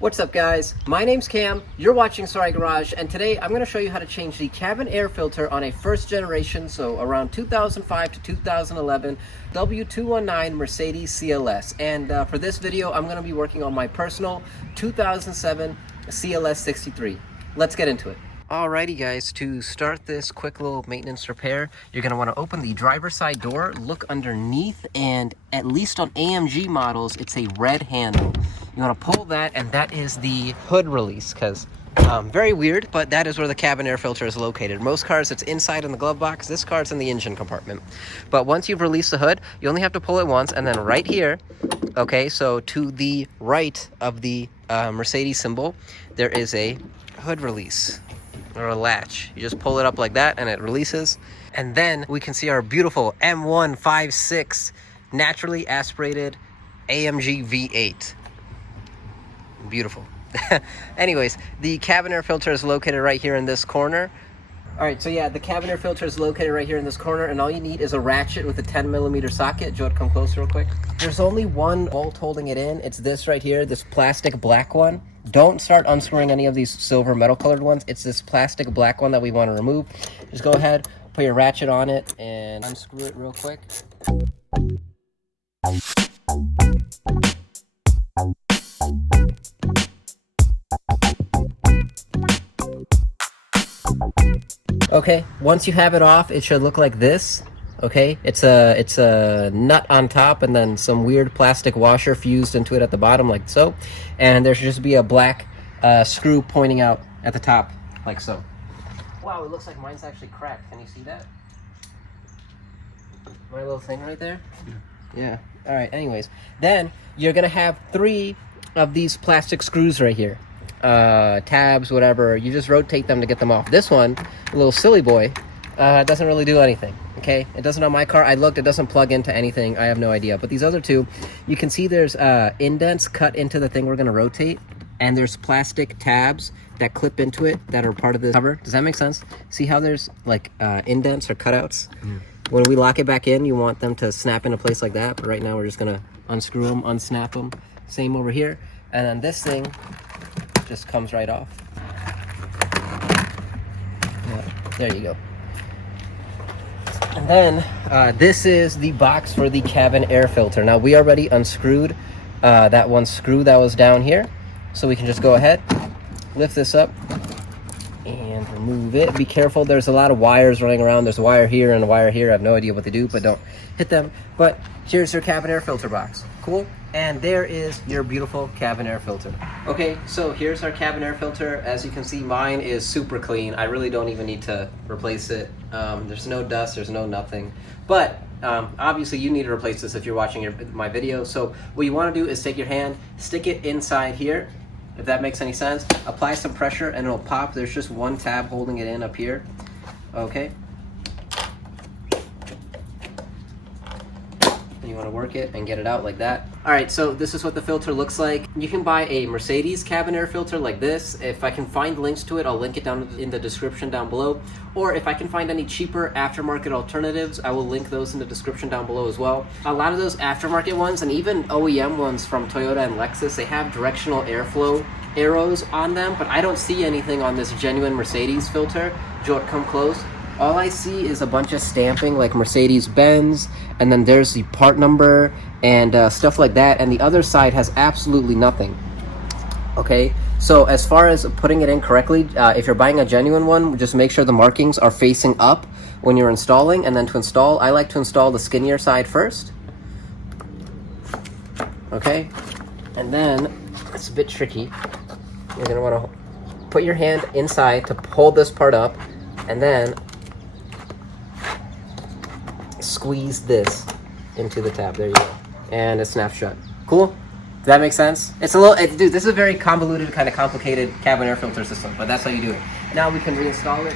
What's up guys, my name's Cam, you're watching Sorry Garage, and today I'm going to show you how to change the cabin air filter on a first generation, so around 2005 to 2011 W219 Mercedes CLS. And for this video I'm going to be working on my personal 2007 CLS 63. Let's get into it. Alrighty guys, to start this quick little maintenance repair, you're going to want to open the driver's side door, look underneath, and at least on AMG models, it's a red handle. You want to pull that, and that is the hood release, because very weird, but that is where the cabin air filter is located. Most cars, it's inside in the glove box. This car's in the engine compartment. But once you've released the hood, you only have to pull it once, and then right here, okay, so to the right of the Mercedes symbol, there is a hood release. Or a latch. You just pull it up like that and it releases, and then we can see our beautiful M156 naturally aspirated AMG V8. Beautiful. Anyways, the cabin air filter is located right here in this corner. Alright, so yeah, the cabin air filter is located right here in this corner, and all you need is a ratchet with a 10mm socket. Joe, come close real quick. There's only one bolt holding it in. It's this right here, this plastic black one. Don't start unscrewing any of these silver metal colored ones. It's this plastic black one that we want to remove. Just go ahead, put your ratchet on it, and unscrew it real quick. Okay, once you have it off, it should look like this. Okay, it's a nut on top and then some weird plastic washer fused into it at the bottom like so, and there should just be a black screw pointing out at the top like so. Wow, it looks like mine's actually cracked. Can you see that? My little thing right there? Yeah. All right, anyways, then you're gonna have 3 of these plastic screws right here, tabs, whatever. You just rotate them to get them off. This one, a little silly boy, doesn't really do anything. Okay, it doesn't on my car. I looked, it doesn't plug into anything. I have no idea. But these other 2, you can see there's indents cut into the thing we're going to rotate, and there's plastic tabs that clip into it that are part of the cover. Does that make sense? See how there's like indents or cutouts? When we lock it back in, you want them to snap into place like that. But right now we're just going to unscrew them, unsnap them. Same over here. And then this thing just comes right off. Yeah, there you go. And then this is the box for the cabin air filter. Now we already unscrewed that one screw that was down here, so we can just go ahead, lift this up and remove it. Be careful, there's a lot of wires running around. There's a wire here and a wire here. I have no idea what they do, but don't hit them. But here's your cabin air filter box. Cool. And there is your beautiful cabin air filter. Okay, so here's our cabin air filter. As you can see, mine is super clean. I really don't even need to replace it. There's no dust, there's no nothing. But obviously you need to replace this if you're watching my video. So what you want to do is take your hand, stick it inside here, if that makes any sense. Apply some pressure and it'll pop. There's just one tab holding it in up here. Okay. You want to work it and get it out like that. Alright, so this is what the filter looks like. You can buy a Mercedes cabin air filter like this. If I can find links to it, I'll link it down in the description down below. Or if I can find any cheaper aftermarket alternatives, I will link those in the description down below as well. A lot of those aftermarket ones, and even OEM ones from Toyota and Lexus, they have directional airflow arrows on them, but I don't see anything on this genuine Mercedes filter. Joe, come close. All I see is a bunch of stamping like Mercedes-Benz, and then there's the part number and stuff like that, and the other side has absolutely nothing. Okay, so as far as putting it in correctly, if you're buying a genuine one, just make sure the markings are facing up when you're installing. And then to install, I like to install the skinnier side first. Okay, and then it's a bit tricky. You're gonna want to put your hand inside to pull this part up, and then squeeze this into the tab. There you go, and it snaps shut. Cool. Does that make sense? It's a little, dude, this is a very convoluted, kind of complicated cabin air filter system, but that's how you do it. Now we can reinstall it.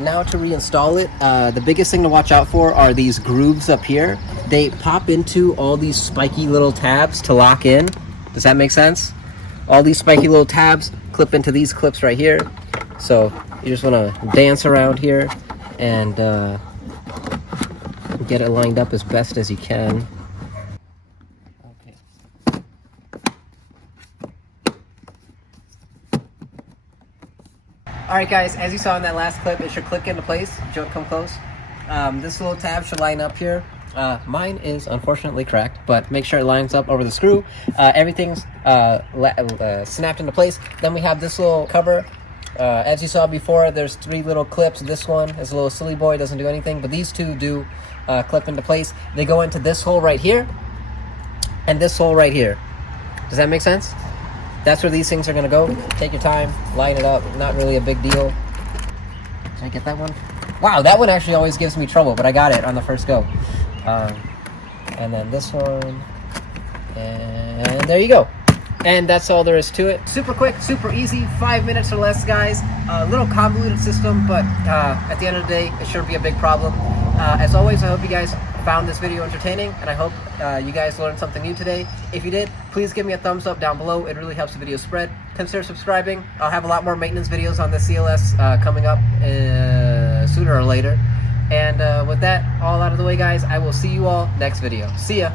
Now to reinstall it, the biggest thing to watch out for are these grooves up here. They pop into all these spiky little tabs to lock in. Does that make sense? All these spiky little tabs clip into these clips right here. So you just want to dance around here and get it lined up as best as you can. Okay. Alright guys, as you saw in that last clip, it should click into place. Don't come close. This little tab should line up here. Mine is unfortunately cracked, but make sure it lines up over the screw. Everything's snapped into place. Then we have this little cover. As you saw before, there's 3 little clips. This one is a little silly boy, doesn't do anything, but these 2 do clip into place. They go into this hole right here and this hole right here. Does that make sense? That's where these things are gonna go. Take your time, line it up. Not really a big deal. Did I get that one? Wow, that one actually always gives me trouble, but I got it on the first go. And then this one, and there you go. And that's all there is to it. Super quick, super easy, 5 minutes or less, guys. A little convoluted system, but at the end of the day, it shouldn't be a big problem. As always, I hope you guys found this video entertaining, and I hope you guys learned something new today. If you did, please give me a thumbs up down below. It really helps the video spread. Consider subscribing. I'll have a lot more maintenance videos on the CLS coming up sooner or later. And with that all out of the way, guys, I will see you all next video. See ya.